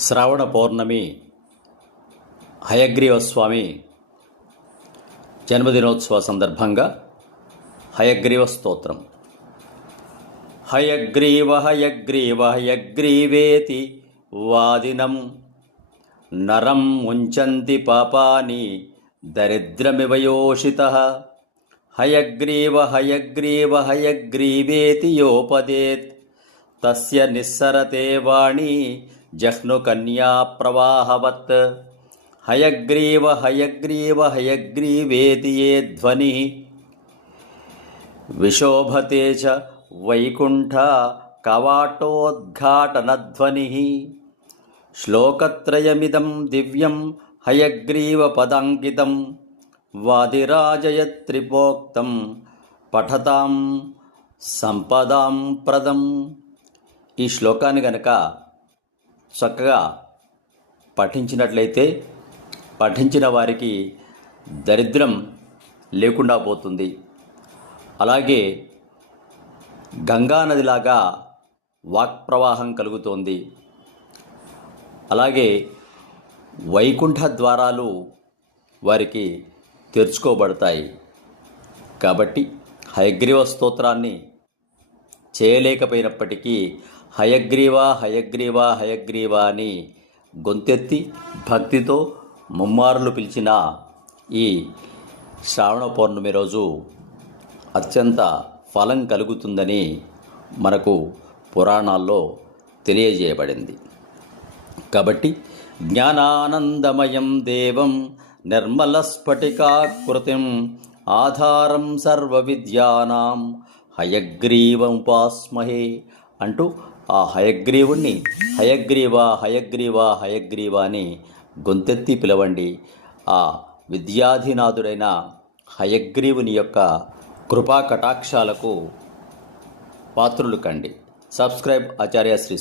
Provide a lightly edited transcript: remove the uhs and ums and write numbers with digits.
శ్రావణ పౌర్ణమి హయగ్రీవ స్వామి జన్మదినోత్సవ సందర్భంగా హయగ్రీవ స్తోత్రం. హయగ్రీవ హయగ్రీవ హయగ్రీవేతి వాదినం నరం ముంచంతి పాపాని దరిద్రమివ యోషితః. హయగ్రీవ హయగ్రీవ హయగ్రీవేతి యోపదేత్ తస్య నిస్సరతే వాణి జహ్ను కన్యా ప్రవాహవత్. హయగ్రీవ హయగ్రీవ హయగ్రీవేతి యే ధ్వని విశోభతే చ వైకుంఠ కవాటోద్ఘాటనధ్వని. శ్లోకత్రయమిదం దివ్యం హయగ్రీవ పదాంకితం వాదిరాజయత్రిపోక్తం పఠతాం సంపదాం ప్రదం. ఈ శ్లోకాన్ని గనక చక్కగా పఠించినట్లయితే పఠించిన వారికి దరిద్రం లేకుండా పోతుంది. అలాగే గంగానదిలాగా వాక్ప్రవాహం కలుగుతోంది. అలాగే వైకుంఠ ద్వారాలు వారికి తెరుచుకోబడతాయి. కాబట్టి హయగ్రీవ స్తోత్రాన్ని చేయలేకపోయినప్పటికీ హయగ్రీవ హయగ్రీవ హయగ్రీవ అని గొంతెత్తి భక్తితో ముమ్మారులు పిలిచిన ఈ శ్రావణ పౌర్ణమి రోజు అత్యంత ఫలం కలుగుతుందని మనకు పురాణాల్లో తెలియజేయబడింది. కాబట్టి జ్ఞానానందమయం దేవం నిర్మలస్ఫటికాకృతిం ఆధారం సర్వ విద్యానాం హయగ్రీవముపాస్మహే అంటూ ఆ హయగ్రీవుణ్ణి హయగ్రీవ హయగ్రీవ హయగ్రీవ అని గొంతెత్తి పిలవండి. ఆ విద్యాధినాథుడైన హయగ్రీవుని యొక్క కృపా కటాక్షాలకు పాత్రులు కండి. సబ్స్క్రైబ్ ఆచార్య శ్రీ